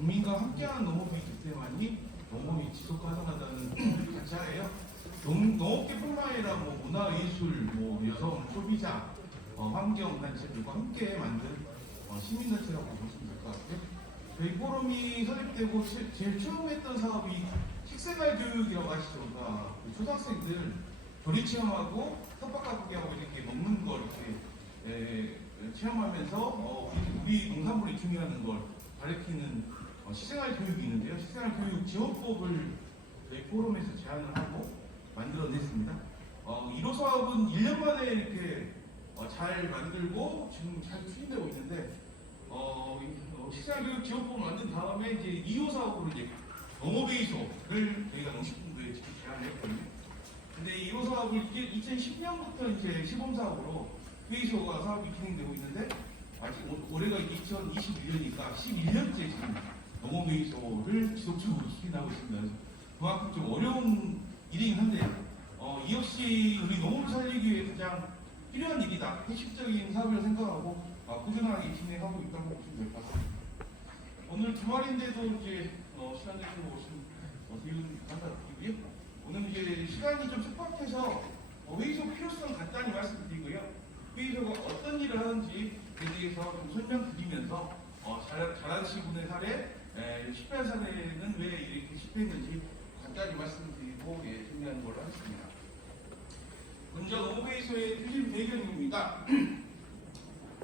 국민과 함께하는 농업이 있을 때만이 농업이 지속 가능하다는 가치하에요. 농업계뿐만 아니라 뭐 문화예술, 뭐 여성, 소비자, 환경단체들과 함께 만든 시민단체라고 보시면 될 것 같아요. 저희 포럼이 설립되고 제일 처음 했던 사업이 식생활 교육이라고 하시죠. 그러니까 초등학생들 조리 체험하고 텃밭가꾸기하고 이렇게 먹는 걸 이렇게 체험하면서 우리 농산물이 중요한 걸 가르치는 식생활 교육이 있는데요. 식생활 교육 지원법을 저희 포럼에서 제안을 하고 만들어냈습니다. 1호 사업은 1년 만에 이렇게 잘 만들고 지금 잘 추진되고 있는데 식생활 교육 지원법을 만든 다음에 이제 2호 사업으로 이제 농어베이소를 저희가 농식품부에 직접 제안을 했거든요. 근데 2호 사업을 이제 2010년부터 이제 시범 사업으로 베이소가 사업이 진행되고 있는데 아직 올해가 2021년이니까 11년째 지금 농어베이소를 지속적으로 추진하고 있습니다. 그만큼 좀 어려운 일이긴 한데 이 역시 우리 농업을 살리기 위해 가장 필요한 일이다. 핵심적인 사업이라고 생각하고 꾸준하게 진행하고 있다고 보시면 될 것 같습니다. 오늘 주말인데도 이제 시간 내주고 오신 대의원 감사드리고요. 오늘 이제 시간이 좀 촉박해서 회의소 필요성 간단히 말씀드리고요. 회의소가 어떤 일을 하는지에 대해서 좀 설명드리면서 잘하신 분의 사례, 실패한 사례는 왜 이렇게 실패했는지 간단히 말씀드리고 정리하는 걸로 하겠습니다. 먼저 농업회의소의推진 배경입니다.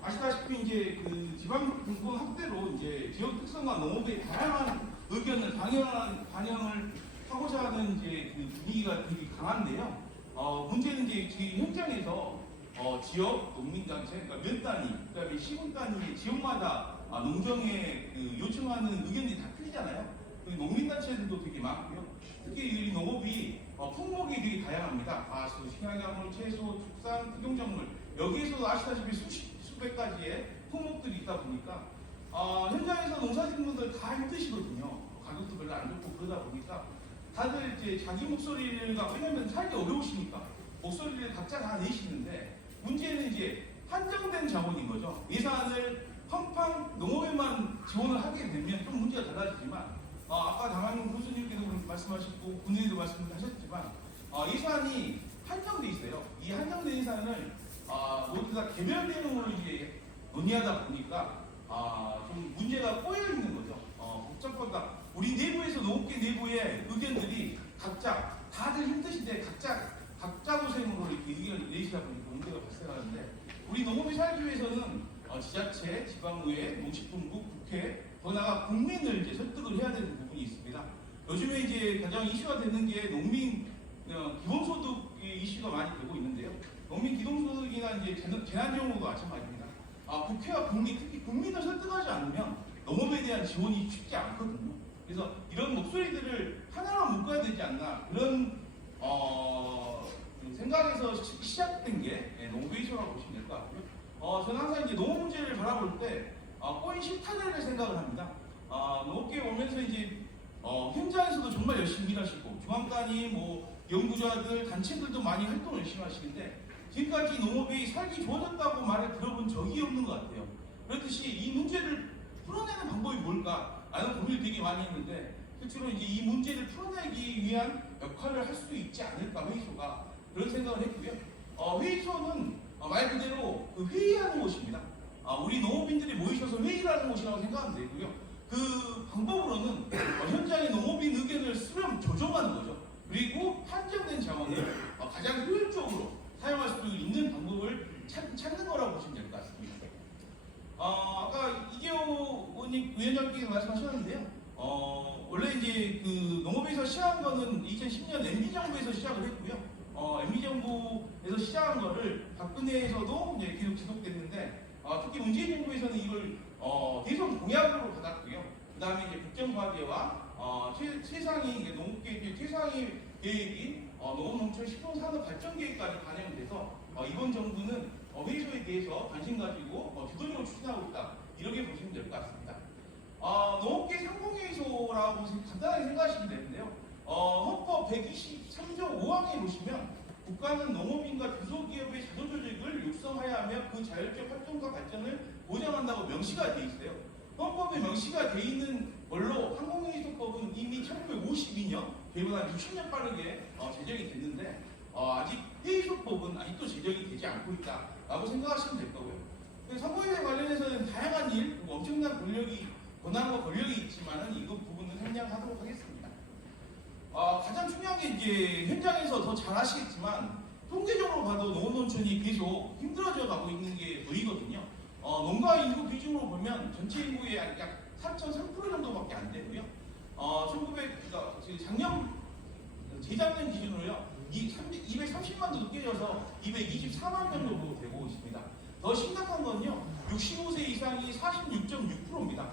아시다시피 이제 그 지방분권 확대로 이제 지역 특성과 농업의 다양한 의견을 반영을 하고자 하는 이제 그 분위기가 되게 강한데요. 문제는 이제 지금 현장에서 지역 농민단체, 그러니까 몇 단위, 그다음에 시군 단위의 지역마다 농정에 그 요청하는 의견이 다 틀리잖아요. 농민단체들도 되게 많고요. 특히 이 농업이 품목이 되게 다양합니다. 가수, 식량작물, 채소, 축산, 특용작물 여기에서도 아시다시피 수백 가지의 품목들이 있다 보니까 현장에서 농사짓는 분들 다 힘드시거든요. 가격도 별로 안 좋고 그러다 보니까 다들 이제 자기 목소리가 왜냐면 살기 어려우시니까 목소리를 각자 다 내시는데 문제는 이제 한정된 자원인 거죠. 예산을 팡팡 농업에만 지원을 하게 되면 좀 문제가 달라지지만 아까 당황용 교수님께도 말씀하셨고 군의도 말씀하셨지만 예산이 한정돼 있어요. 이 한정된 예산을 모두 다 개별 대응으로 이제 논의하다 보니까 좀 문제가 꼬여 있는 거죠. 복잡하다. 우리 내부에서 농업계 내부의 의견들이 각자 다들 힘드신데 각자 고생으로 이렇게 의견을 내시다 보니까 문제가 발생하는데 우리 농업이 살기 위해서는 지자체, 지방의회, 농식품부, 국회, 더 나아가 국민을 이제 설득을 해야 되는 부분이 있습니다. 요즘에 이제 가장 이슈가 되는 게 농민 기본소득 이슈가 많이 되고 있는데요. 농민 기본소득이나 이제 재난지원금도 마찬가지입니다. 국회와 국민, 특히 국민을 설득하지 않으면 농업에 대한 지원이 쉽지 않거든요. 그래서 이런 목소리들을 하나로 묶어야 되지 않나 그런 생각에서 시작된 게 농업회의소라고 보시면 될 것 같고요. 저는 항상 이제 농업 문제를 바라볼 때 꼬인 실타래를 생각을 합니다. 농업계에 오면서 이제 현장에서도 정말 열심히 일하시고 중앙단위, 뭐 연구자들, 단체들도 많이 활동을 열심히 하시는데 지금까지 농업이 살기 좋아졌다고 말을 들어본 적이 없는 것 같아요. 그렇듯이 이 문제를 풀어내는 방법이 뭘까? 라는 고민을 되게 많이 했는데 실제로 이제 이 문제를 풀어내기 위한 역할을 할 수 있지 않을까 회의소가 그런 생각을 했고요. 회의소는 말 그대로 그 회의하는 곳입니다. 우리 농업인들이 모이셔서 회의를 하는 곳이라고 생각하면 되고요. 그 방법으로는 현장의 농업인 의견을 수렴 조정하는 거죠. 그리고 한정된 자원을 가장 효율적으로 사용할 수 있는 방법을 찾는 거라고 보시면 될 것 같습니다. 아까 이재호 위원장께서 말씀하셨는데요. 원래 이제 그 농업에서 시작한 거는 2010년 MB정부에서 시작을 했고요. MB정부에서 시작한 거를 박근혜에서도 이제 계속 지속됐는데 특히 문재인 정부에서는 이걸 대선 공약으로 받았고요. 그 다음에 이제 국정과제와 최상위 농업계획 최상위 계획인 농업농촌 식품산업발전계획까지 반영돼서 이번 정부는 회의소에 대해서 관심 가지고 주도적으로 추진하고 있다. 이렇게 보시면 될 것 같습니다. 농업계 상공회의소라고 간단하게 생각하시면 되는데요. 헌법 123조 5항에 보시면 국가는 농업인과 중소기업의 자주조직을 육성해야 하며 그 자율적 활동과 발전을 보장한다고 명시가 되어 있어요. 헌법에 명시가 되어 있는 원로 항공기술법은 이미 1952년 개보다 60년 빠르게 제정이 됐는데 아직 해외기술법은 아직도 제정이 되지 않고 있다라고 생각하시면 될 거고요. 선거에 관련해서는 다양한 일, 엄청난 권한과 권력이 있지만은 이 부분은 생략하도록 하겠습니다. 가장 중요한 게 이제 현장에서 더 잘 아시겠지만 통계적으로 봐도 농어농촌이 계속 힘들어져 가고 있는 게 보이거든요. 농가 인구 비중으로 보면 전체 인구의 약 4.3% 정도밖에 안 되고요. 작년 재작년 기준으로요, 230만도 늦게져서 224만 명 정도 되고 있습니다. 더 심각한 건요, 65세 이상이 46.6%입니다.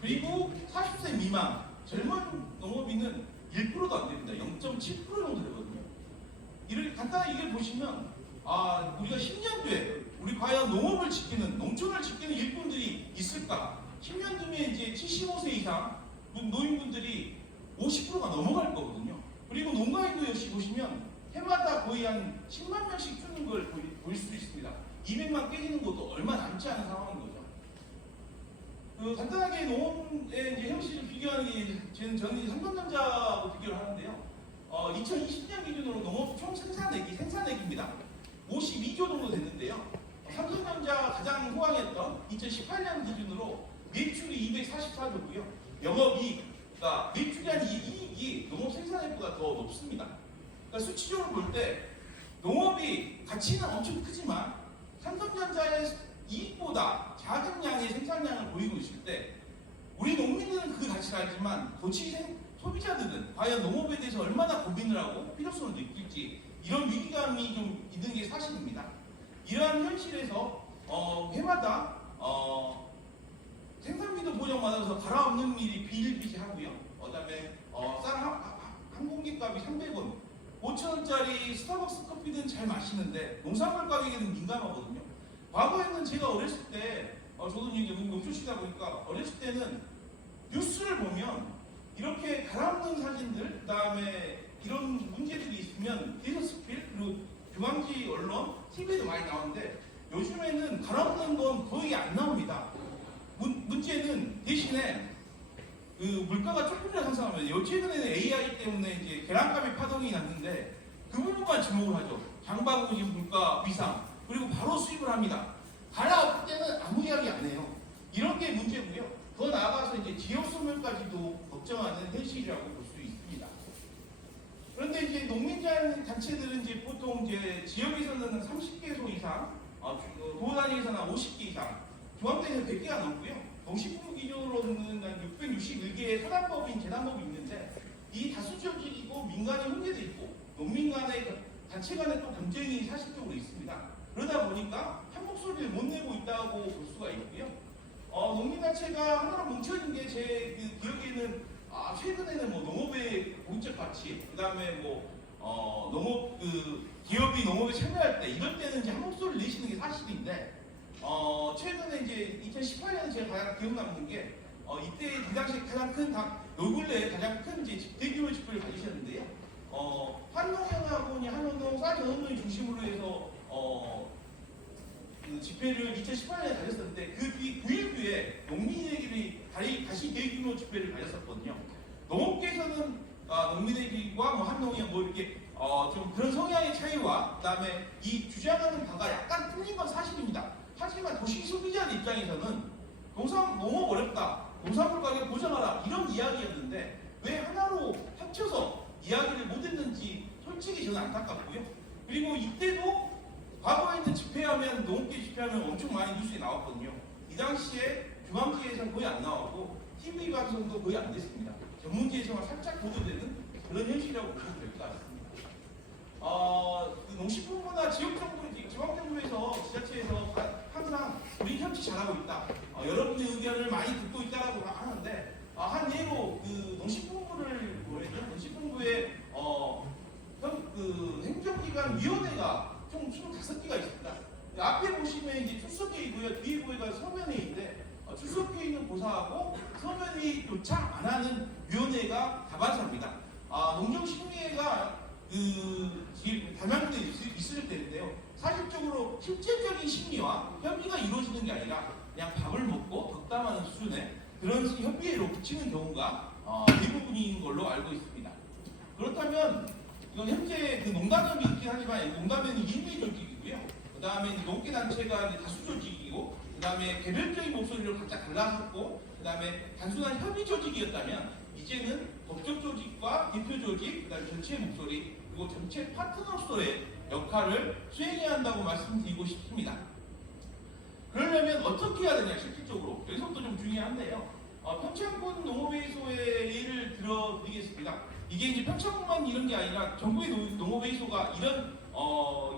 그리고 40세 미만 젊은 농업인은 1%도 안 됩니다. 0.7% 정도 되거든요. 이렇게 간단하게 이걸 보시면 우리가 10년 뒤에 우리 과연 농업을 지키는, 농촌을 지키는 일꾼들이 있을까? 10년 뒤에 이제 75세 이상 노인분들이 50%가 넘어갈 거거든요. 그리고 농가인구 역시 보시면 해마다 거의 한 10만 명씩 주는 걸 보일 수 있습니다. 200만 깨지는 것도 얼마 남지 않은 상황인 거죠. 간단하게 농업의 이제 형식을 비교하는 게 저는 삼성전자하고 비교를 하는데요. 2020년 기준으로 농업 총 생산액입니다. 52조 정도 됐는데요. 삼성전자 가장 호황했던 2018년 기준으로 매출이 244조고요. 영업이익, 그러니까 매출이 아닌 이익이 농업 생산액보다 더 높습니다. 그러니까 수치적으로 볼 때 농업이 가치는 엄청 크지만 삼성전자의 이익보다 작은 양의 생산량을 보이고 있을 때 우리 농민들은 그 가치를 알지만 소비자들은 과연 농업에 대해서 얼마나 고민을 하고 필요성을 느낄지 이런 위기감이 좀 있는 게 사실입니다. 이러한 현실에서 해마다 생산비도 보정받아서 갈아엎는 일이 비일비재하고요. 그다음에 쌀 항공기 값이 300원, 5,000원짜리 스타벅스 커피는 잘 마시는데 농산물 가격에는 민감하거든요. 과거에는 제가 어렸을 때 저도 이제 농촌시다 보니까 어렸을 때는 뉴스를 보면 이렇게 갈아엎는 사진들, 그다음에 이런 문제들이 있으면 데이터스필 그리고 중앙지 언론, TV에도 많이 나오는데 요즘에는 갈아엎는 건 거의 안 나옵니다. 문제는 대신에 그 물가가 조금이라도 상승하면 최근에는 AI 때문에 이제 계란값이 파동이 났는데 그 부분만 주목을 하죠. 장바구니 물가 위상 그리고 바로 수입을 합니다. 갈아엎을 때는 아무 이야기 안 해요. 이런 게 문제고요. 더 나아가서 이제 지역 소멸까지도 걱정하는 현실이라고 볼 수 있습니다. 그런데 이제 농민단체들은 이제 보통 이제 지역에서는 30개소 이상, 도 단위에서는 50개 이상, 중앙대에서는 100개가 넘고요. 농식품 기준으로는 661개의 사단법인 재단법이 있는데 이 다수적이고 민간이 혼재되어 있고 농민 간의 단체 간의 또 경쟁이 사실적으로 있습니다. 그러다 보니까 한 목소리를 못 내고 있다고 볼 수가 있고요. 농민단체가 하나로 뭉쳐진 게 제 기억에는 최근에는 뭐 농업의 공적 가치, 그 다음에 농업 기업이 농업에 참여할 때 이럴 때는 이제 한 목소리를 내시는 게 사실인데 최근에 이제 2018년에 제가 가장 기억 남는 게 이때 그 당시에 가장 큰 요 근래에 가장 큰 이제 대규모 집회를 가지셨는데요. 한농연합원이 한운동 쌀전원을 중심으로 해서 그 집회를 2018년에 가졌었는데 그 뒤 9일 뒤에 농민의길이 다시 대규모 집회를 가졌었거든요. 농업계에서는 농민의길과 한농연 이렇게 좀 그런 성향의 차이와 그다음에 이 주장하는 바가 약간 틀린 건 사실입니다. 하지만 도시 소비자의 입장에서는 농업 어렵다, 농산물 가격 보장하라 이런 이야기였는데 왜 하나로 합쳐서 이야기를 못했는지 솔직히 저는 안타깝고요. 그리고 이때도 과거에는 집회하면 농업계 집회하면 엄청 많이 뉴스에 나왔거든요. 이 당시에 중앙지에서는 거의 안 나왔고 TV 방송도 거의 안 됐습니다. 전문지에서만 살짝 보도되는 그런 현실이라고 보시면 될 것 같습니다. 농식품부나 지방정부에서 지자체에서 항상 우리 협치 잘하고 있다. 여러분의 의견을 많이 듣고 있다라고 하는데 한 예로 농식품부를 보면요. 농식품부의 행정기관 위원회가 총 25개가 있습니다. 앞에 보시면 이제 출석회의고요. 뒤에 보기가 서면회의인데 출석회의는 고사하고 서면회의 요청 안 하는 위원회가 다반사입니다. 농정심의회가 담양군에 있을 때인데요. 사실적으로 실제적인 심리와 협의가 이루어지는 게 아니라 그냥 밥을 먹고 덕담하는 수준의 그런 협의회로 붙이는 경우가 대부분인 걸로 알고 있습니다. 그렇다면 이건 현재 그 농단협이 있긴 하지만 농단협은 일비 조직이고요. 그 다음에 농계 단체가 다수 조직이고, 그 다음에 개별적인 목소리를 각자 갈라섰고, 그 다음에 단순한 협의 조직이었다면 이제는 법적 조직과 대표 조직, 그 다음에 전체 목소리, 그리고 전체 파트너로서의 역할을 수행해야 한다고 말씀드리고 싶습니다. 그러려면 어떻게 해야 되냐, 실질적으로. 여기서부터 좀 중요한데요. 평창군 농업회의소의 예를 들어드리겠습니다. 이게 이제 평창군만 이런 게 아니라 전국의 농업회의소가 이런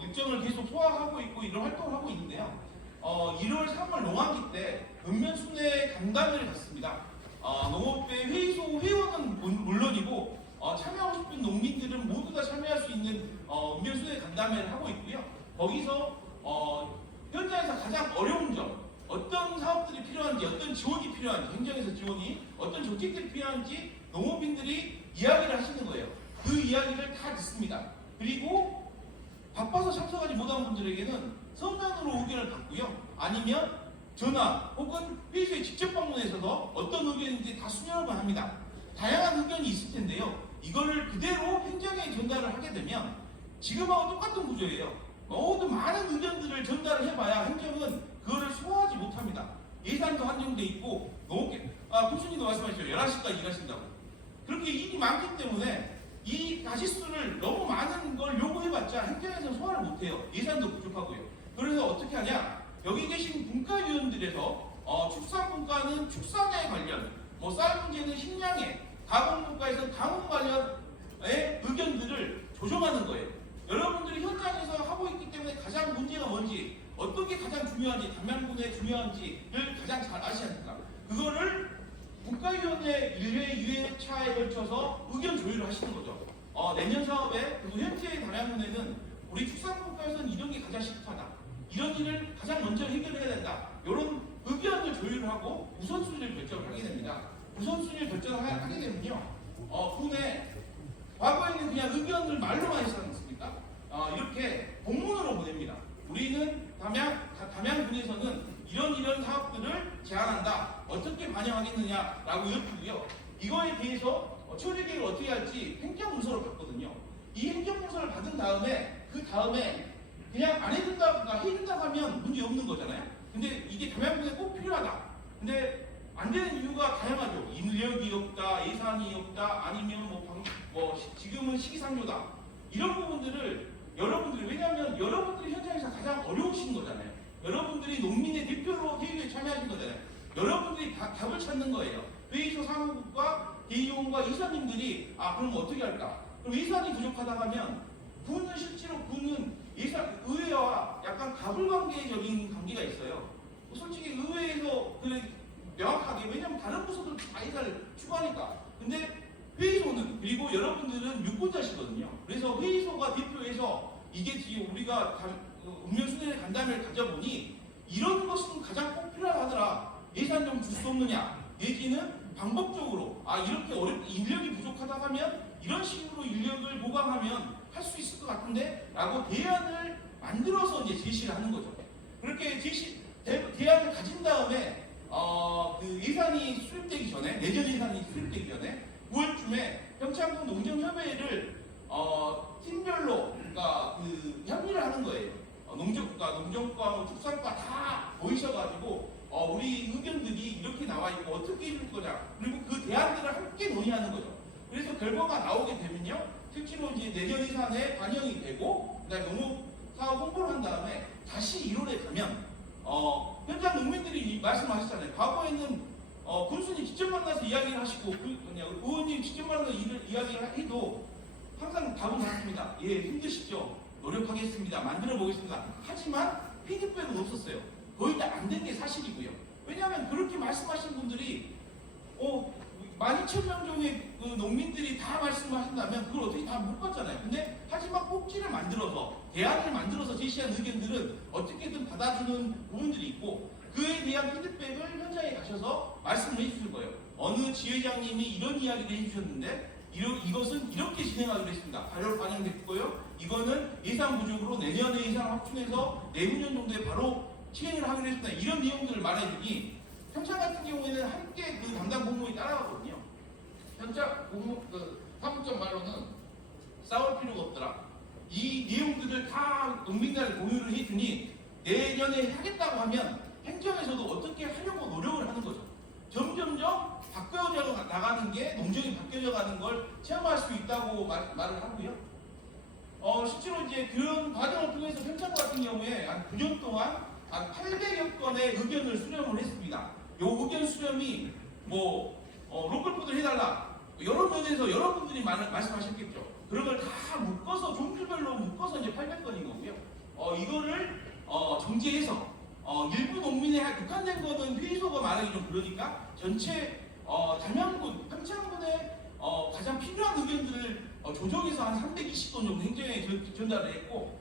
일정을 계속 소화하고 있고 이런 활동을 하고 있는데요. 1월 3월 농한기 때 읍면순회 간담회를 갔습니다. 농업회 회의소 회원은 물론이고 참여하고 싶은 농민들은 모두 다 참여할 수 있는 읍면순회 간담회를 하고 있고요. 거기서 현장에서 가장 어려운 점, 어떤 사업들이 필요한지, 어떤 지원이 필요한지, 행정에서 지원이 어떤 조직들이 필요한지 농업인들이 이야기를 하시는 거예요. 그 이야기를 다 듣습니다. 그리고 바빠서 참석하지 못한 분들에게는 서면으로 의견을 받고요. 아니면 전화 혹은 회의소에 직접 방문해서 어떤 의견인지 다 수렴을 합니다. 다양한 의견이 있을 텐데요. 이거를 그대로 행정에 전달을 하게 되면 지금하고 똑같은 구조예요. 모두 많은 의견들을 전달을 해봐야 행정은 그거를 소화하지 못합니다. 예산도 한정돼 있고, 교수님도 말씀하셨죠. 11시까지 일하신다고. 그렇게 일이 많기 때문에 이 가시수를 너무 많은 걸 요구해봤자 행정에서 소화를 못해요. 예산도 부족하고요. 그래서 어떻게 하냐? 여기 계신 분과위원들에서 축산분과는 축산에 관련, 쌀 문제는 식량에, 가공분과에서 가공 관련의 의견들을 조정하는 거예요. 여러분들이 현장에서 하고 있기 때문에 가장 문제가 뭔지, 어떤 게 가장 중요한지, 담양군에 중요한지를 가장 잘 아시지 않습니까? 그거를 국가위원회 1회, 2회차에 걸쳐서 의견 조율을 하시는 거죠. 내년 사업에, 그리고 현재 담양군에는 우리 축산국가에서는 이런 게 가장 시급하다. 이런 일을 가장 먼저 해결해야 된다. 이런 의견을 조율을 하고 우선순위를 결정을 하게 됩니다. 우선순위를 결정을 하게 되면요. 군에 과거에는 그냥 의견을 말로만 했지 않습니까? 이렇게 공문으로 보냅니다. 우리는 담양군에서는 이런 사업들을 제안한다. 어떻게 반영하겠느냐라고 여쭈고요. 이거에 대해서 처리 계획을 어떻게 할지 행정문서를 받거든요. 이 행정문서를 받은 다음에 그 다음에 그냥 안 해준다거나 해준다고 하면 문제 없는 거잖아요. 근데 이게 담양군에 꼭 필요하다. 근데 안 되는 이유가 다양하죠. 인력이 없다, 예산이 없다, 아니면 지금은 시기상조다. 이런 부분들을 여러분들이, 왜냐하면 여러분들이 현장에서 가장 어려우신 거잖아요. 여러분들이 농민의 대표로 회의에 참여하신 거잖아요. 여러분들이 답을 찾는 거예요. 회의소 사무국과 대의원과 이사님들이 그럼 어떻게 할까? 그럼 예산이 부족하다 하면 군은 예산, 의회와 약간 가불관계적인 관계가 있어요. 솔직히 의회에서 명확하게, 왜냐하면 다른 부서들 다 예산을 추구하니까. 근데 회의소는, 그리고 여러분들은 유권자시거든요. 그래서 회의소가 대표해서 이게 지금 우리가 읍면순회 간담회를 가져보니 이런 것은 가장 꼭 필요하더라. 예산 좀 줄 수 없느냐. 내지는 방법적으로 이렇게 인력이 부족하다 하면 이런 식으로 인력을 보강하면 할 수 있을 것 같은데 라고 대안을 만들어서 이제 제시를 하는 거죠. 그렇게 대안을 가진 다음에 그 예산이 수립되기 전에, 내년 예산이 수립되기 전에 9월쯤에 평창군 농정협의회를 팀별로 그러니까 협의를 하는 거예요. 농정과, 축산과 다 모이셔가지고 우리 의견들이 이렇게 나와 있고 어떻게 해줄 거냐, 그리고 그 대안들을 함께 논의하는 거죠. 그래서 결과가 나오게 되면요, 실제로 이제 내년 예산에 반영이 되고, 그다음에 농업사업 홍보를 한 다음에 다시 1월에 가면 현장 농민들이 말씀하셨잖아요. 과거에는 군수님 직접 만나서 이야기를 하시고 의원님 직접 만나서 이야기를 해도 항상 답은 같습니다. 예, 힘드시죠? 노력하겠습니다. 만들어 보겠습니다. 하지만 피드백은 없었어요. 거의 다 안 된 게 사실이고요. 왜냐하면 그렇게 말씀하신 분들이 12,000명 중에 그 농민들이 다 말씀을 하신다면 그걸 어떻게 다 못 봤잖아요. 근데 하지만 꼭지를 만들어서, 대안을 만들어서 제시한 의견들은 어떻게든 받아주는 부분들이 있고, 그에 대한 피드백을 현장에 가셔서 말씀을 해주실 거예요. 어느 지회장님이 이런 이야기를 해주셨는데 이것은 이렇게 진행하기로 했습니다. 바로 반영됐고요. 이거는 예산 부족으로 내년에 예산 확충해서 내후년 정도에 바로 시행을 하기로 했습니다. 이런 내용들을 말해주니 평창 같은 경우에는 함께 그 담당 공무원이 따라가거든요. 평창 사무점 말로는 싸울 필요가 없더라. 이 내용들을 다 농민들한테 공유를 해주니 내년에 하겠다고 하면 행정에서도 어떻게 하려고 노력을 하는 거죠. 점점점 바뀌어져 나가는 게 농정이 바뀌어져 가는 걸 체험할 수 있다고 말을 하고요. 실제로 이제 그런 과정을 통해서 평창 같은 경우에 한 9년 동안 한 800여 건의 의견을 수렴을 했습니다. 요 의견 수렴이 로컬푸드를 해달라 여러 면에서 여러분들이 말씀하셨겠죠. 그런 걸 다 묶어서 종류별로 묶어서 이제 800건인 거고요. 이거를 정제해서 일부 농민에 국한된 거는 회의소가 말하기 좀 그러니까 전체 담양군 평창군에 가장 필요한 의견들을 조정해서 한 320건 정도 행정에 전달을 했고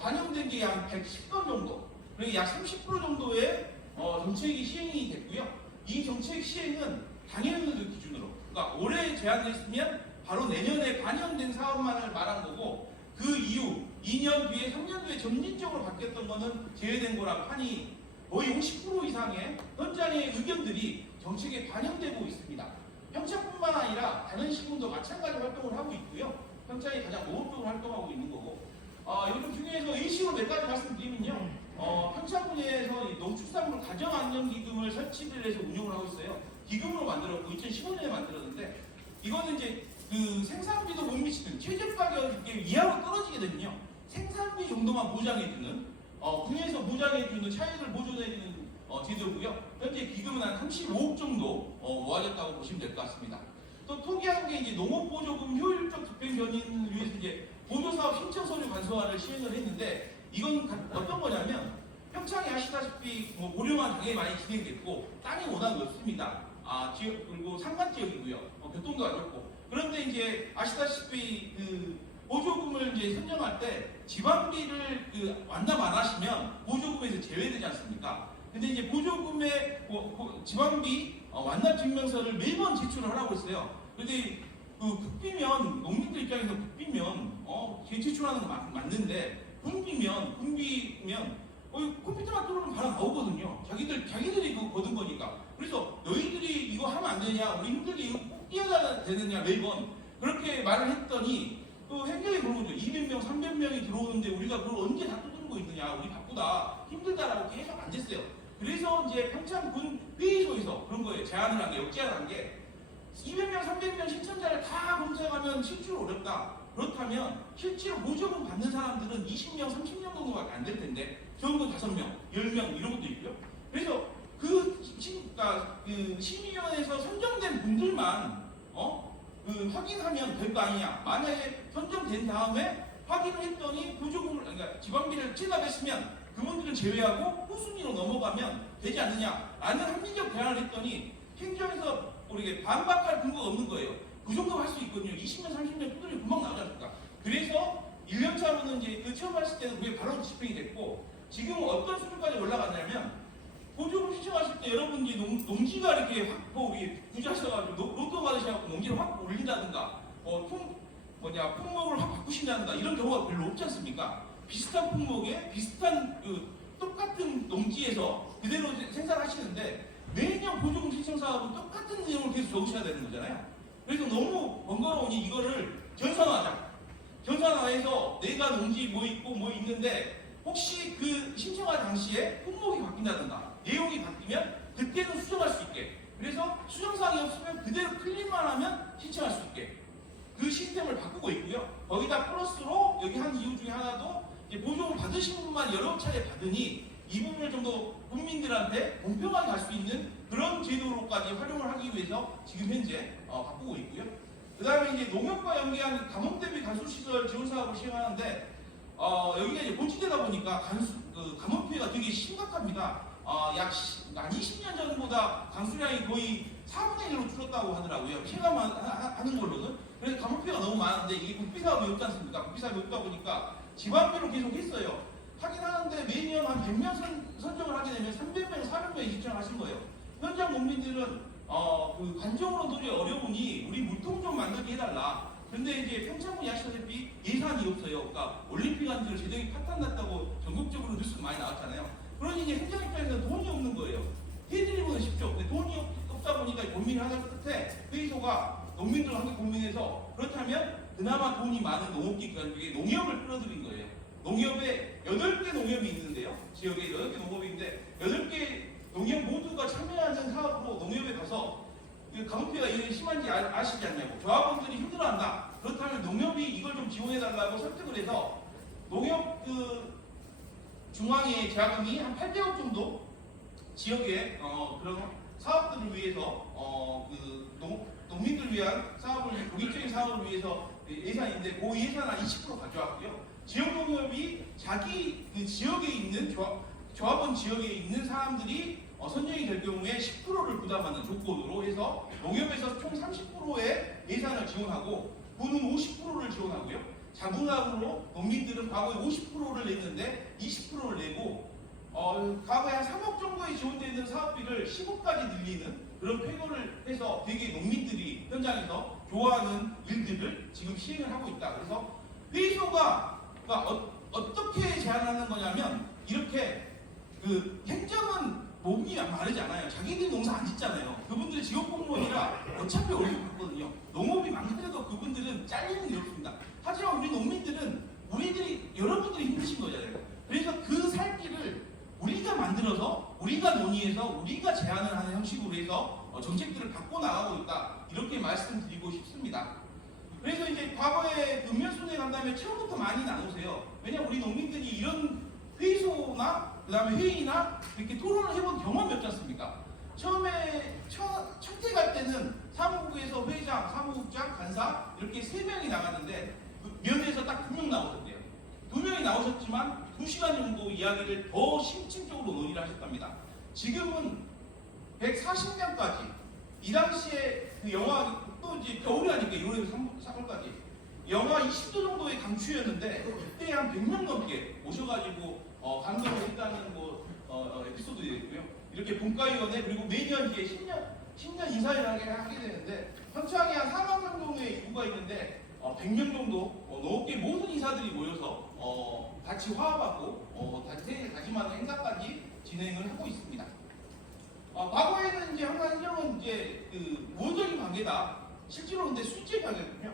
반영된 게 한 110건 정도, 그러니까 약 30% 정도의 정책이 시행이 됐고요. 이 정책 시행은 당해인들 기준으로, 그러니까 올해 제안됐으면 바로 내년에 반영된 사업만을 말한 거고, 그 이후 2년 뒤에 3년 뒤에 점진적으로 바뀌었던 거는 제외된 거라 하니 거의 50% 이상의 현장의 의견들이 정책에 반영되고 있습니다. 평창뿐만 아니라 다른 시군도 마찬가지 활동을 하고 있고요. 평창이 가장 노골적으로 활동하고 있는 거고, 이거 좀 중요해서 A식으로 몇 가지 말씀드리면요. 평창군에서 농축산물 가정안정기금을 설치를 해서 운영을 하고 있어요. 기금으로 만들었고 2015년에 만들었는데, 이거는 이제 그 생산비도 못 미치는 최저가격이 이하로 떨어지게 되면요, 생산비 정도만 보장해주는 군에서 보장해주는 차익을 보존해주는 제도고요. 현재 기금은 한 35억 정도 모아졌다고 보시면 될 것 같습니다. 또 토기한 게 이제 농업보조금 효율적 집행 견인을 위해서 이제 보조사업 신청 서류 간소화를 시행을 했는데, 이건 어떤 거냐면 평창이 아시다시피 고령화 당연히 많이 진행됐고 땅이 워낙 없습니다. 지역 그리고 산간 지역이고요. 교통도 안 좋고. 그런데 이제 아시다시피 그 보조금을 이제 선정할 때 지방비를 완납 안 하시면 보조금에서 제외되지 않습니까? 근데 이제 보조금의 지방비 완납 증명서를 매번 제출을 하라고 했어요. 근데 국비면 농민들 입장에서 국비면 제출하는 거 맞는데 군비면 컴퓨터만 뚫으면 바로 나오거든요. 자기들이 그거 거둔 거니까. 그래서 너희들이 이거 하면 안 되냐, 우리 힘들게 이거 꼭 뛰어야 되느냐 매번 그렇게 말을 했더니 또 행정이 그런 거죠. 200명, 300명이 들어오는데 우리가 그걸 언제 다 뚫고 있느냐, 우리 바쁘다, 힘들다라고 계속 안 됐어요. 그래서 이제 평창군 회의소에서 그런 거에 제안을 한 게, 역제안을 한 게 200명, 300명 신청자를 다 검색하면 실제로 어렵다. 그렇다면 실제로 보조금 받는 사람들은 20명, 30명 정도밖에 안 될 텐데 적은 건 5명, 10명 이런 것도 있고요. 그래서 그 심의위원회에서 선정된 분들만 확인하면 될 거 아니냐. 만약에 선정된 다음에 확인을 했더니 보조금을, 그러니까 지방비를 체납했으면 그분들은 제외하고 후순위로 넘어가면 되지 않느냐라는 합리적 대안을 했더니 행정에서 우리에게 반박할 근거가 없는 거예요. 그 정도 할 수 있거든요. 20년, 30년 두드리 금방 나오지 않습니까? 그래서 1년차로는 이제 그 처음했을 때는 그게 바로 집행이 됐고, 지금은 어떤 수준까지 올라갔냐면 보조금 신청하실 때 여러분이 농지가 이렇게 확 부자셔가지고 로또 받으셔가지고 농지를 확 올린다든가 품목을 확 바꾸신다든가 이런 경우가 별로 없지 않습니까? 비슷한 품목에 비슷한 똑같은 농지에서 그대로 생산하시는데 매년 보조금 신청 사업은 똑같은 내용을 계속 적으셔야 되는 거잖아요. 그래서 너무 번거로우니 이거를 전산화하자. 전산화해서 내가 농지 뭐 있고 뭐 있는데 혹시 그 신청할 당시에 품목이 바뀐다든가 내용이 바뀌면 그때는 수정할 수 있게, 그래서 수정사항이 없으면 그대로 클릭만 하면 신청할 수 있게 그 시스템을 바꾸고 있고요. 거기다 플러스로 여기 한 이유 중에 하나도 이제 보조금 받으신 분만 여러 차례 받으니 이 부분을 좀 더 국민들한테 공평하게 갈 수 있는 그런 제도로까지 활용을 하기 위해서 지금 현재 바꾸고 있고요. 그 다음에 이제 농협과 연계한 감원 대비 간수시설 지원 사업을 시행하는데 여기가 이제 본지대다 보니까 감원 피해가 되게 심각합니다. 약 20년 전보다 강수량이 거의 4분의 1로 줄었다고 하더라고요. 피해가만 하는 걸로는. 그래서 감원 피해가 너무 많은데 이게 국비 사업이 없지 않습니까? 국비 사업이 없다 보니까 지방비로 계속 했어요. 하긴 하는데 매년 한 100명 선정을 하게 되면 300명, 400명이 신청하신 거예요. 현장 농민들은 관정으로 도저히 어려우니 우리 물통 좀 만들게 해달라. 근데 이제 평창군이 아시다시피 예산이 없어요. 그러니까 올림픽 안들을 제대로 파탄 났다고 전국적으로 뉴스가 많이 나왔잖아요. 그러니 이제 행정 입장에서는 돈이 없는 거예요. 해드리고는 싶죠. 근데 돈이 없다 보니까 고민을 하는 끝에 회의소가 농민들과 함께 고민해서 그렇다면 그나마 돈이 많은 농업기 기관 중에 농협을 끌어들인 거예요. 농협에 8개 농협이 있는데요. 지역에 8개 농협이 있는데 8개 농협 모두가 참여하는 사업으로 농협에 가서 가뭄비가 이렇게 심한지 아시지 않냐고, 조합원들이 힘들어한다. 그렇다면 농협이 이걸 좀 지원해달라고 설득을 해서 농협 중앙의 자금이 한 800억 정도 지역의 그런 사업들을 위해서 농민들 위한 사업을, 공익적인 사업을 위해서 예산인데 그 예산 한 20% 가져왔고요. 지역 농협이 자기 그 지역에 있는 조합원 지역에 있는 사람들이 선정이 될 경우에 10%를 부담하는 조건으로 해서 농협에서 총 30%의 예산을 지원하고 군은 50%를 지원하고요. 자분함으로 농민들은 과거에 50%를 냈는데 20%를 내고 과거에 한 3억 정도에 지원되어 있는 사업비를 10억까지 늘리는 그런 쾌거를 해서 되게 농민들이 현장에서 좋아하는 일들을 지금 시행을 하고 있다. 그래서 회의소가 어떻게 제안하는 거냐면 이렇게 행정은 몸이 마르지 않아요. 자기들 농사 안 짓잖아요. 그분들 지역공무원이라 어차피 월급 받거든요. 농업이 망가져도 그분들은 잘리는 게 없습니다. 하지만 우리 농민들은 여러분들이 힘드신 거잖아요. 그래서 그 살길을 우리가 만들어서 우리가 논의해서 우리가 제안을 하는 형식으로 해서 정책들을 바꿔 나가고 있다. 이렇게 말씀드리고 싶습니다. 그래서 이제 과거에 읍면순회 간다음에 처음부터 많이 나누세요. 왜냐면 우리 농민들이 이런 회의소나 그 다음에 회의나 이렇게 토론을 해본 경험이 없지 않습니까? 처음에 첫해 갈 때는 사무국에서 회장, 사무국장, 간사 이렇게 3명이 나갔는데 면에서 딱 2명 나오셨대요. 2명이 나오셨지만 2시간 정도 이야기를 더 심층적으로 논의를 하셨답니다. 지금은 140명까지 이 당시에 그 영하 또 이제 겨울이 아니까 1월에서 3월까지 영하 20도 정도의 강추였는데 그때 한 100명 넘게 오셔가지고 감독을 했다는 에피소드도 있고요. 이렇게 분과위원회 그리고 매년 이제 10년 인사회를 하게 되는데 현장에 한 4만 명 정도의 인구가 있는데 100명 정도 농업계 모든 인사들이 모여서 같이 화합하고 새해 다짐하는 행사까지 진행을 하고 있습니다. 과거에는 이제 항상 행정은 이제 우호적인 관계다. 실제로 근데 수직의 관계거든요.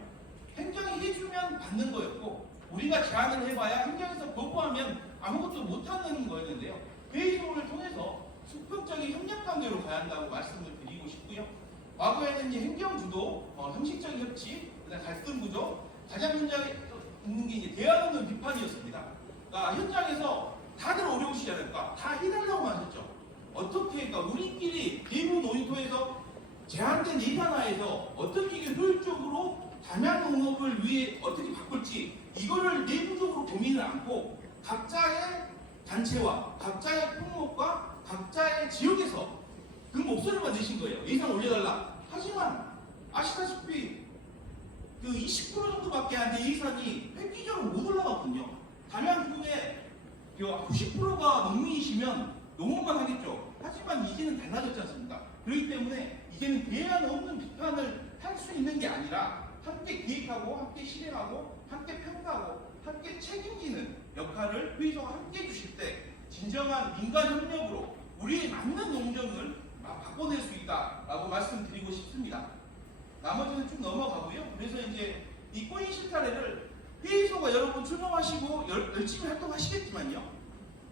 행정이 해주면 받는 거였고 우리가 제안을 해봐야 행정에서 거부하면 아무것도 못하는 거였는데요. 회의소를 통해서 수평적인 협력관계로 가야 한다고 말씀을 드리고 싶고요. 과거에는 이제 행정주도, 형식적인 협치, 그다음 갈등 구조, 가장 현장에 있는 게 이제 대안 없는 비판이었습니다. 그러니까 현장에서 다들 어려우시지 않을까? 다 해달라고만 하셨죠. 어떻게, 그러니까 우리끼리 내부 논의 통해서 제한된 예산하에서 어떻게 이게 효율적으로 담양 농업을 위해 어떻게 바꿀지 이거를 내부적으로 고민을 안고 각자의 단체와 각자의 품목과 각자의 지역에서 그 목소리만 내신 거예요. 예산 올려달라. 하지만 아시다시피 그 20% 정도밖에 안 된 예산이 획기적으로 못 올라갔거든요. 담양군의 90%가 농민이시면 농업만 하겠죠. 하지만 이제는 달라졌지 않습니까? 그렇기 때문에 이제는 대안 없는 비판을 할 수 있는 게 아니라 함께 기획하고 함께 실행하고 함께 평가하고 함께 책임지는 역할을 회의소가 함께 해주실 때 진정한 민간 협력으로 우리에 맞는 농정을 바꿔낼 수 있다라고 말씀드리고 싶습니다. 나머지는 쭉 넘어가고요. 그래서 이제 이 코인 실타래를 회의소가 여러분 출범하시고 열심히 활동하시겠지만요.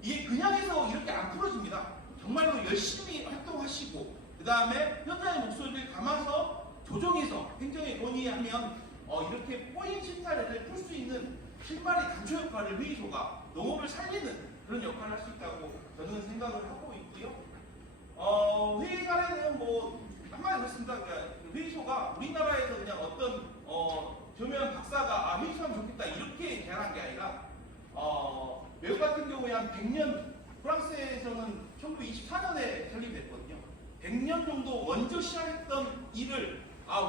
이게 그냥 해서 이렇게 안 풀어집니다. 정말로 열심히 활동하시고 그 다음에 현장의 목소리를 담아서 조정해서 행정에 건의하면 이렇게 코인 실타래를 풀 수 있는 실마리 단초 역할을 회의소가 농업을 살리는 그런 역할을 할 수 있다고 저는 생각을 하고 있고요. 회의 사례는 한마디 그렇습니다. 그러니까 회의소가 우리나라에서 그냥 어떤 조면 박사가 회의소 하면 좋겠다 이렇게 제안한 게 아니라 외국 같은 경우에 한 100년 프랑스에서는 1924년에 설립됐거든요. 100년 정도 먼저 시작했던 일을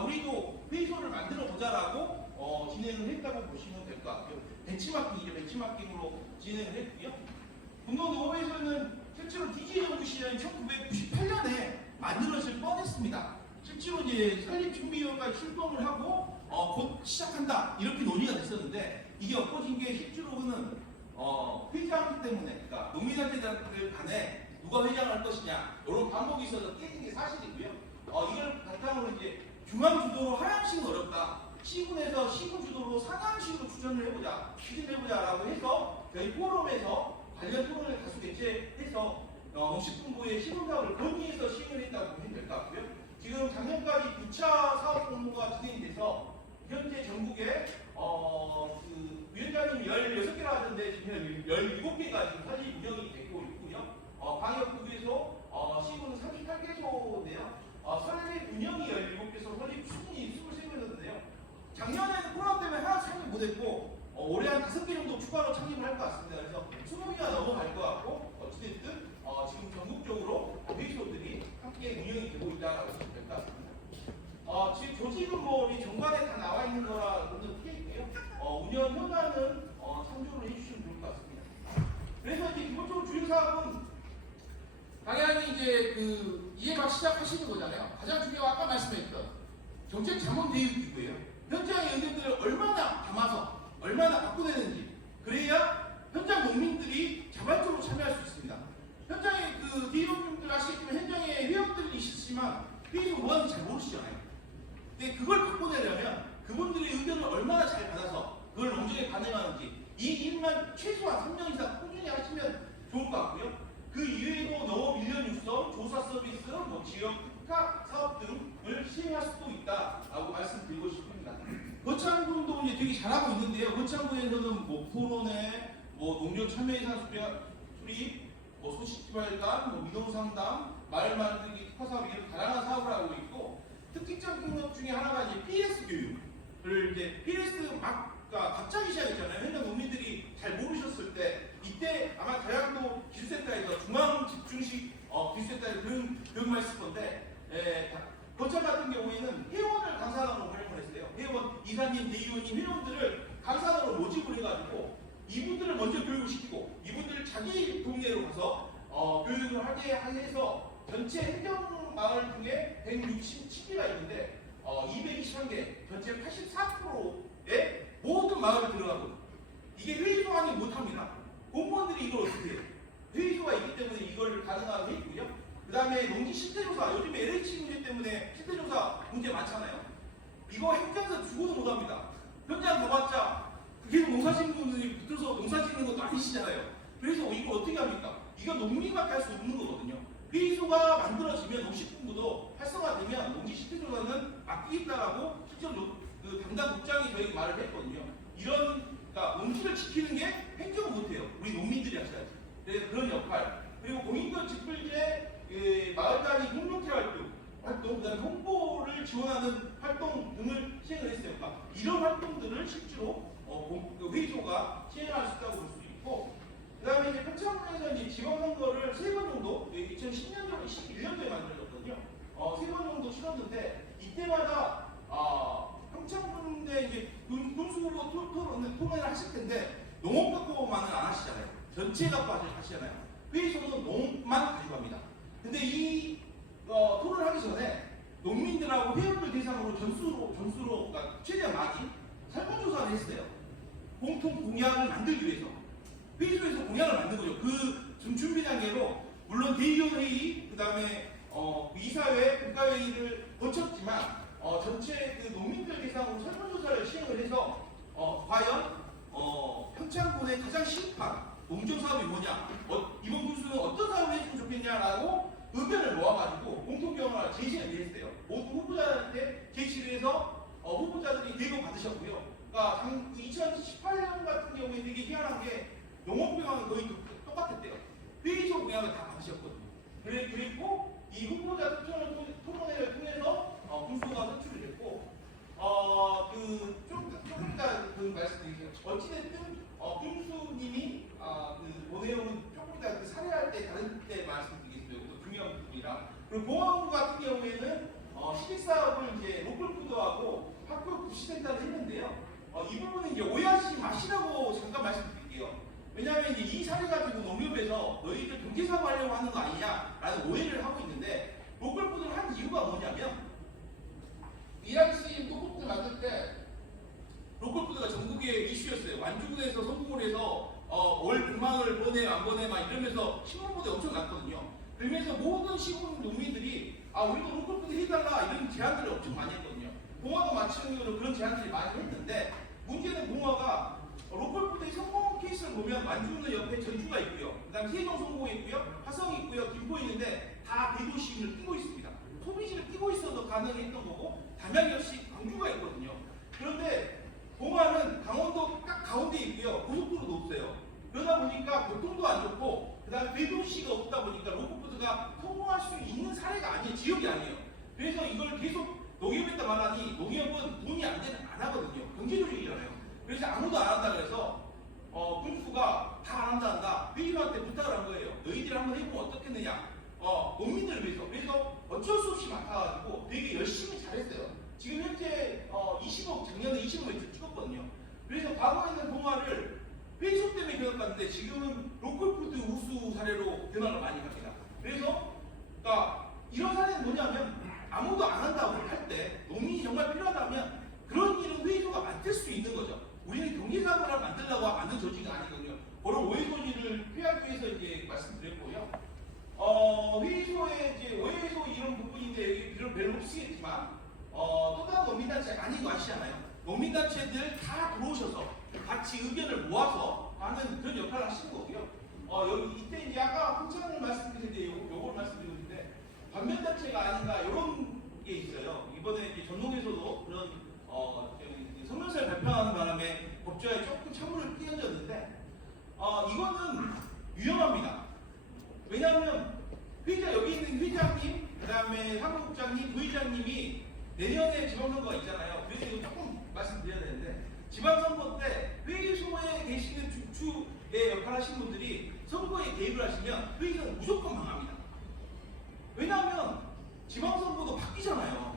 우리도 회의소를 만들어 보자라고 진행을 했다고 보시면 될 것 같아요. 벤치마킹이죠. 벤치마킹으로 진행을 했고요. 분노농업에서는 실제로 DJ 정부 시절인 1998년에 만들어질 뻔했습니다. 실제로 이제 설립준비위원회가 출동을 하고 곧 시작한다 이렇게 논의가 됐었는데 이게 엎어진 게 실제로는 회장 때문에, 그러니까 농민단체들 간에 누가 회장할 것이냐 이런 반복이 있어서 깨진 게 사실이고요. 이걸 바탕으로 이제 중앙 주도로 하향식은 어렵다. 시군에서 시군 주도로 상향식으로 추진해보자라고 해서 저희 포럼에서 관련 토론을 다수 개최해서 농식품부의 시군사업을 건의해서 시행을 했다고 보면 될 것 같고요. 지금 작년까지 9차 사업 공모가 진행이 돼서 현재 전국에 그 위원장님 16개라 하던데 지금 17개가 지금 현재 운영이 되고 있고요. 광역국에서 시군은 38개소인데요. 설립 운영이 17개소, 설립 추진이 23개소인데요. 작년에는 코로나 때문에 하나 창립 못했고 올해 한 5개 정도 추가로 창립을 할 것 같습니다. 그래서 20개가 넘어갈 것 같고 어찌됐든 지금 전국적으로 회의소들이 함께 운영이 되고 있다고 보시면 될 것 같습니다. 지금 조직은 뭐 우리 정관에 다 나와 있는 거라 먼저 띄어 있고요. 운영 현안은 참조를 해주시면 좋을 것 같습니다. 그래서 이제 기본적으로 주요 사업은 당연히 이제 그 이해 막 시작하시는 거잖아요. 가장 중요한 아까 말씀드렸던 정책 자문 대응 기구예요. 현장의 의견들을 얼마나 담아서 얼마나 바꿔내는지 그래야 현장 농민들이 자발적으로 참여할 수 있습니다. 현장에 그 대의원님들 아시겠지만 현장에 회원들이 있으시지만 회의소 뭐 하는지 잘 모르시잖아요. 근데 그걸 바꿔내려면 그분들의 의견을 얼마나 잘 받아서 그걸 농정에 반영하는지 이 일만 최소한 3년 이상 꾸준히 하시면 좋을 것 같고요. 그 이외에도 농업 일련 육성, 조사 서비스, 지역 특화 사업 등을 시행할 수도 있다라고 말씀드리고 싶습니다. 거창군도 이제 되게 잘하고 있는데요. 거창군에서는 뭐 토론회, 농촌 참여 예산 수립, 소식개발단, 민원상담, 마을 만들기 특화 사업 이런 다양한 사업을 하고 있고 특징적 경력 중에 하나가 이제 PS 교육을 이제 PS 갑자기 시작했잖아요. 현장 농민들이 잘 모르셨을 때 이때 아마 대학도 기술센터에서 중앙 집중식 기술센터에서 교육만 했을 건데 거창 같은 경우에는 회원을 강사단으로 활용을 했어요. 회원, 이사님, 대의원님, 회원들을 강사단으로 모집을 해가지고 이분들을 먼저 교육을 시키고 이분들을 자기 동네로 가서 교육을 하게 해서 전체 행정마을 중에 167개가 있는데 221개, 전체 84%의 모든 마을을 들어가고 이게 회의소 아니 못합니다. 공무원들이 이걸 어떻게 해요? 회의소가 있기 때문에 이걸 가능하게 했고요. 그 다음에 농지 실태조사, 요즘에 LH 문제 때문에 실태조사 문제 많잖아요. 이거 행정에서 죽어도 못합니다. 현장 가봤자 계속 농사 짓는 분들이 붙어서 농사 짓는 것도 아니시잖아요. 그래서 이거 어떻게 합니까? 이거 농민밖에 할 수 없는 거거든요. 회의소가 만들어지면 농식품부도 활성화되면 농지 실태조사는 맡기겠다라고 실제로 그 담당 국장이 저에게 말을 했거든요. 그러니까 농지를 지키는 게 행정은 못해요. 우리 농민들이 하셔야지. 그래서 그런 역할. 그리고 공인권 직불제 마을 단위 공동체 활동, 그다음에 홍보를 지원하는 활동 등을 시행을 했어요. 그러니까 이런 활동들을 실제로 회의소가 시행할 수 있다고 볼 수 있고, 그다음에 이제 평창군에서 이제 지방선거를 3번 정도, 2010년도에 11년도에 만들어졌거든요. 3번 정도 치렀는데 이때마다 평창군에 이제 군수로 토론을 하실 텐데 농업 갖고만은 안 하시잖아요. 전체 갖고 하시잖아요. 회의소는 농업만 가져갑니다. 근데 이 토론을 하기 전에 농민들하고 회원들 대상으로 전수로 그러니까 최대한 많이 설문조사를 했어요. 공통 공약을 만들기 위해서. 회의소에서 공약을 만든 거죠. 그 준비 단계로 물론 대의원 회의, 그 다음에 이사회, 국가회의를 거쳤지만 전체 그 농민들 대상으로 설문조사를 시행을 해서 과연 평창군의 가장 시급한 농정사업이 뭐냐, 이번 군수는 어떤 사업을 했으면 좋겠냐라고 의견을 모아가지고 공통경험을 제시를 했어요. 모든 후보자한테 제시를 해서 후보자들이 대거 받으셨고요. 그러니까 2018년 같은 경우에 되게 희한한 게 농업병하고 거의 똑같았대요. 회의소 공약을 다 받으셨거든요. 그리고 이 후보자 토론회를 통해서 군수가 선출이 됐고, 조금 이따 말씀드릴게요. 어찌됐든 군수님이 그 내용은 조금 이따 그 사례할 때 다른 때 말씀드리겠습니다. 이것도 중요한 부분이라. 그리고 공항부 같은 경우에는 시립사업을 이제 로컬푸드하고 학교 급식센터를 했는데요. 이 부분은 이제 오해하지 마시라고 잠깐 말씀드릴게요. 왜냐하면 이제 이 사례 가지고 농협에서 너희들 경제사업 하려고 하는 거 아니냐라는 오해를 하고 있는데, 로컬푸드를 한 이유가 뭐냐면 이 당시 로컬푸드 만들 때 로컬푸드가 전국의 이슈였어요. 완주군에서 성공을 해서 월 100만 원을 보내 안 보내 막 이러면서 신문보도에 엄청 났거든요. 그러면서 모든 시군 농민들이 우리도 로컬푸드 해달라 이런 제안들을 엄청 많이 했거든요. 봉화도 마찬가지로 그런 제안들이 많이 했는데 문제는 봉화가 로컬푸드의 성공 케이스를 보면 완주는 옆에 전주가 있고요. 그 다음에 세종 성공이 있고요. 화성이 있고요. 김포 있는데 다 대도시를 끼고 있습니다. 소비지를 끼고 있어서 가능했던 거고 담양 역시 광주가 있거든요. 그런데 봉화는 강원도 딱 가운데 있고요. 고속도로도 없어요. 그러다 보니까 교통도 안 좋고 그 다음에 대도시가 없다 보니까 로컬푸드가 성공할 수 있는 사례가 아니에요. 지역이 아니에요. 그래서 이걸 계속 농협에다 말하니 농협은 돈이 안 되면 안 하거든요. 경제조직이잖아요. 그래서 아무도 안 한다 그래서 군수가 다 안 한다 회의원한테 부탁을 한 거예요. 너희들이 한번 해보면 어떻겠느냐. 농민들을 위해서. 그래서 어쩔 수 없이 맡아가지고 되게 열심히 잘했어요. 지금 현재 20억 작년에 20억을 찍었거든요. 그래서 과거에는 봉화를 회수 때문에 견학갔는데 지금은 로컬푸드 우수 사례로 견학을 많이 갑니다. 그래서 그러니까 이런 사례는 뭐냐면 아무도 안 한다고 할 때 농민이 정말 필요하다면 그런 일은 회의소가 맡을 수 있는 거죠. 우리는 경제사업을 만들려고 만든 조직은 아니거든요. 그런 오해 소지를 피하기 위해서 이제 말씀드렸고요. 회의소에 이제 오해소 이런 부분인데 이런 별로 없으겠지만 또 다른 농민단체 아닌 거 아시잖아요. 농민단체들 다 들어오셔서 같이 의견을 모아서 하는 그런 역할을 하시는 거고요. 여기 이때 이제 아까 홍창을 말씀드렸는데 요걸 말씀드렸는데 반면단체가 아닌가 이런 게 있어요. 이번에 이제 전농에서도 그런 성명서를 발표하는 바람에 법조에 조금 찬물을 끼얹었는데 이거는 위험합니다. 왜냐하면 여기 있는 회장님, 그 다음에 사무국장님, 부회장님이 내년에 지방선거가 있잖아요. 그래서 이거 조금 말씀드려야 되는데 지방선거 때 회의소에 계시는 주의 역할을 하신 분들이 선거에 개입을 하시면 회의소는 무조건 망합니다. 왜냐하면 지방선거도 바뀌잖아요.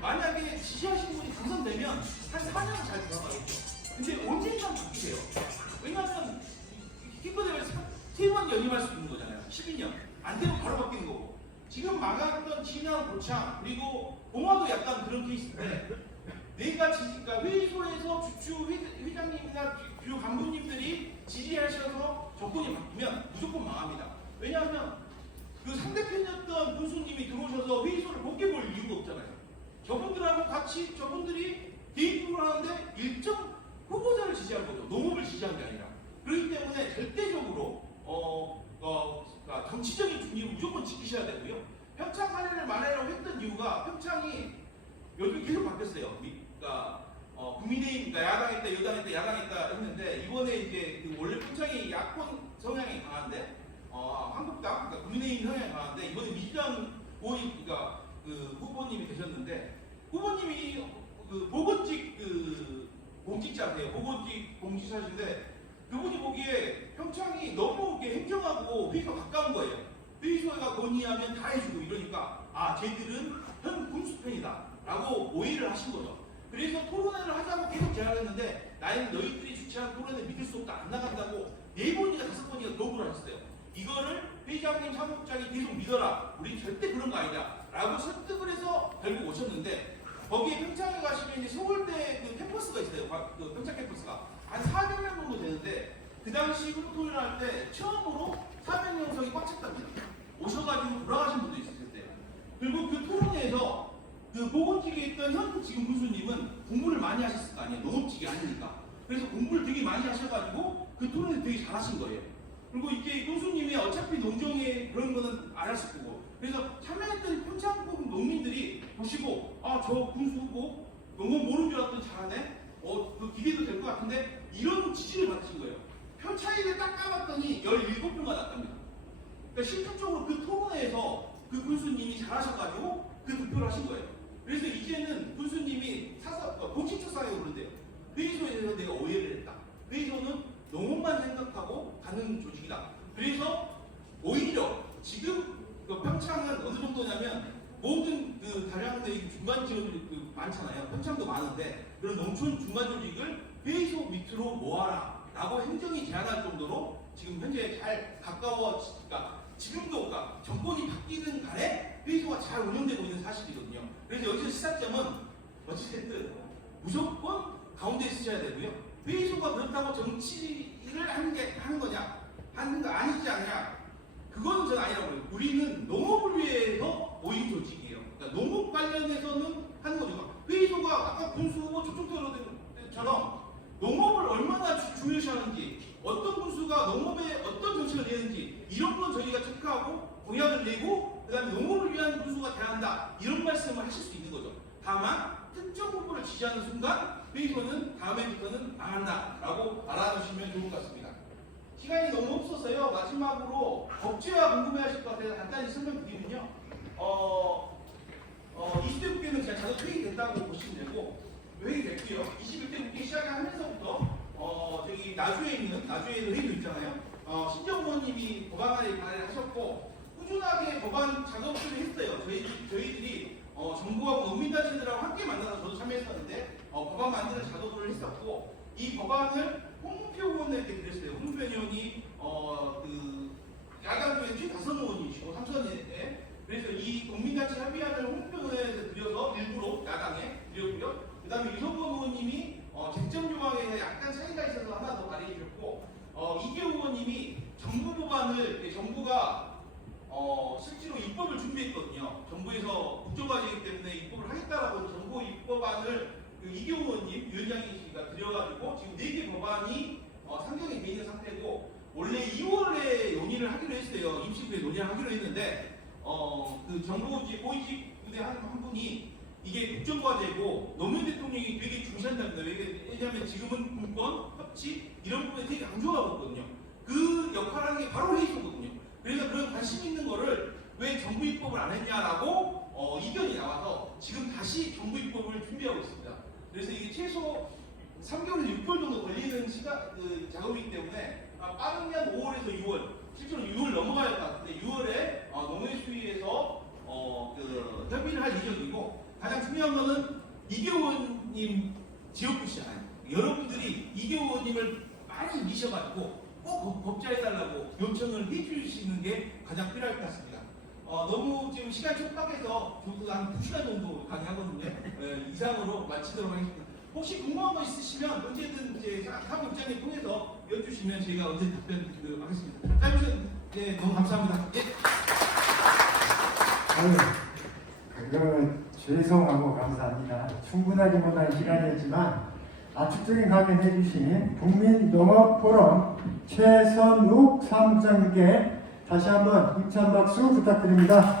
만약에 지지하신 분이 당선되면 한 4년은 잘 돌아가겠죠. 근데 언젠간 바뀌세요. 왜냐하면 기껏해서 3번 연임할 수 있는 거잖아요. 12년. 안 되면 바로 바뀌는 거고. 지금 망했던 진양, 고창, 그리고 봉화도 약간 그런 케이스인데 내가 그러니까 회의소에서 주추 회장님이나 주요 간부님들이 지지하셔서 정권이 바뀌면 무조건 망합니다. 왜냐하면 그 상대편이었던 군수님이 들어오셔서 회의소를 높게 볼 이유가 없잖아요. 저분들하고 같이 저분들이 개입을 하는데 일정 후보자를 지지한 거죠. 농업을 지지한 게 아니라. 그렇기 때문에 절대적으로 그러니까 정치적인 중립을 무조건 지키셔야 되고요. 평창 사례를 말하려고 했던 이유가 평창이 요즘 계속 바뀌었어요. 그러니까 국민의힘, 그러니까 야당했다, 여당했다, 야당했다 했는데 이번에 이제 그 원래 평창이 야권 성향이 강한데 한국당, 그러니까 국민의힘 성향이 강한데 이번에 민주당 그러니까 그 후보님이 되셨는데 후보님이 그 보건직 그 공직자세요. 보건직 공직자신데 그분이 보기에 평창이 너무 행정하고 회의소가 가까운 거예요. 회의소가 건의하면 다 해주고 이러니까 쟤들은 현 군수편이다 라고 오해를 하신 거죠. 그래서 토론회를 하자고 계속 제안했는데 나는 너희들이 주최한 토론회 믿을 수 없다 안 나간다고 4번이나 5번이나 거부를 하셨어요. 이거를 회장님, 사무국장이 계속 믿어라. 우리 절대 그런 거 아니다 라고 설득을 해서 결국 오셨는데 거기에 평창에 가시면 이제 서울대 그 캠퍼스가 있어요. 그 평창 캠퍼스가 한 400명 정도 되는데 그 당시 토론을 할 때 처음으로 400명석이 꽉 찼답니다. 오셔가지고 돌아가신 분도 있었을 때요. 그리고 그 토론회에서 그 보건직에 있던 현 지금 군수님은 공부를 많이 하셨을 거 아니에요. 농업직이 아니니까. 그래서 공부를 되게 많이 하셔가지고 그 토론회 되게 잘하신 거예요. 그리고 이제 군수님이 어차피 농정에 그런 거는 안 하실 거고. 그래서 참여했던 평창국 농민들이 보시고 저 군수 후보 농업 모르는 줄 알았더니 잘하네. 그 기대도 될 것 같은데 이런 지지를 받으신 거예요. 표 차이를 딱 까봤더니 17표가 났답니다. 그러니까 실질적으로 그 토론회에서 그 군수님이 잘하셔가지고 그 득표를 하신 거예요. 그래서 이제는 군수님이 공식적 사회가 그런데요. 회의소에서 내가 오해를 했다. 회의소는 농업만 생각하고 가는 조직이다. 그래서 오히려 지금 그 평창은 어느 정도냐면 모든 그 다량의 중간 지원들이 많잖아요. 평창도 많은데 그런 농촌 중간 조직을 회의소 밑으로 모아라 라고 행정이 제안할 정도로 지금 현재 잘 가까워지니까 지금도 그러니까 정권이 바뀌든 간에 회의소가 잘 운영되고 있는 사실이거든요. 그래서 여기서 시사점은 어찌됐든 무조건 가운데 있으셔야 되고요. 회의소가 그렇다고 정치를 하는 거 아니지 않냐. 그거는 저는 아니라고 해요. 우리는 농업을 위해서 모인 조직이에요. 그러니까 농업 관련해서는 하는 거죠. 회의소가 아까 군수 후보 저쪽 들어처럼 농업을 얼마나 중요시하는지, 어떤 군수가 농업에 어떤 정책을 내는지 이런 건 저희가 체크하고 공약을 내고 그다음에 농업을 위한 군수가 돼야 한다 이런 말씀을 하실 수 있는 거죠. 다만 특정 후보를 지지하는 순간 회의소는 다음해부터는 망한다라고 알아두시면 좋을 것 같습니다. 시간이 너무 없어서요. 마지막으로 법제화 궁금해하실 것 같아서 간단히 설명드리면요. 20대 국회는 그냥 자동 회의됐다고 보시면 되고 회의됐고요. 21대 국회 시작하면서부터 저기 나주에 회의도 있잖아요. 신정 의원님이 법안에 발의를 하셨고 꾸준하게 법안 작업을 했어요. 저희들이 정부하고 농민단체들하고 함께 만나서 저도 참여했었는데 법안 만드는 작업을 했었고 이 법안을 홍문표 의원에게 드렸어요. 홍문표 의원이 그 야당 중에 5의원이시고 삼선에 그래서 이 국민단체 협의안을 홍문표 의원에게 드려서 일부러 야당에 드렸고요. 그 다음에 유성권 의원님이 쟁점 조항에 약간 차이가 있어서 하나 더 발의해 주셨고 이계호 의원님이 정부 법안을 정부가 실제로 입법을 준비했거든요. 정부에서 국정과제이기 때문에 입법을 하겠다라고 정부 입법안을 그 이계호 의원님 위원장이시가 드려가지고 지금 4개 법안이 상정이 돼 있는 상태고 원래 2월에 논의를 하기로 했어요. 임시국에 논의를 하기로 했는데 그 정부 고위직 부대 한 분이 이게 국정과제고 노무현 대통령이 되게 중시한답니다. 왜냐하면 지금은 분권, 협치 이런 부분에 되게 강조하고 있거든요. 그 역할을 하는 게 바로 회의소거든요. 그래서 그런 관심 있는 거를 왜 정부 입법을 안 했냐라고 이견이 나와서 지금 다시 정부 입법을 준비하고 있습니다. 그래서 이게 최소 3개월에서 6개월 정도 걸리는 그 작업이기 때문에 빠르면 5월에서 6월, 실제로 6월 넘어갈 것 같은데 6월에 농해수위에서 그 협의를 할 예정이고 가장 중요한 거는 이계호 의원님 지역구시잖아요. 여러분들이 이계호 의원님을 많이 미셔가지고 꼭 법제해달라고 요청을 해주시는 게 가장 필요할 것 같습니다. 너무 지금 시간 촉박해서 저도 한 2시간 정도 강의하거든요. 이상으로 마치도록 하겠습니다. 혹시 궁금한 거 있으시면 언제든 이제 사무국장님 통해서 여쭈시면 저희가 언제 답변 드리도록 하겠습니다. 자, 네, 너무 감사합니다. 예. 그거 죄송하고 감사합니다. 충분하지 못한 시간이었지만 압축적인 강연 해주신 국민농업포럼 최선욱 사무장님께 다시 한번 힘찬 박수 부탁드립니다.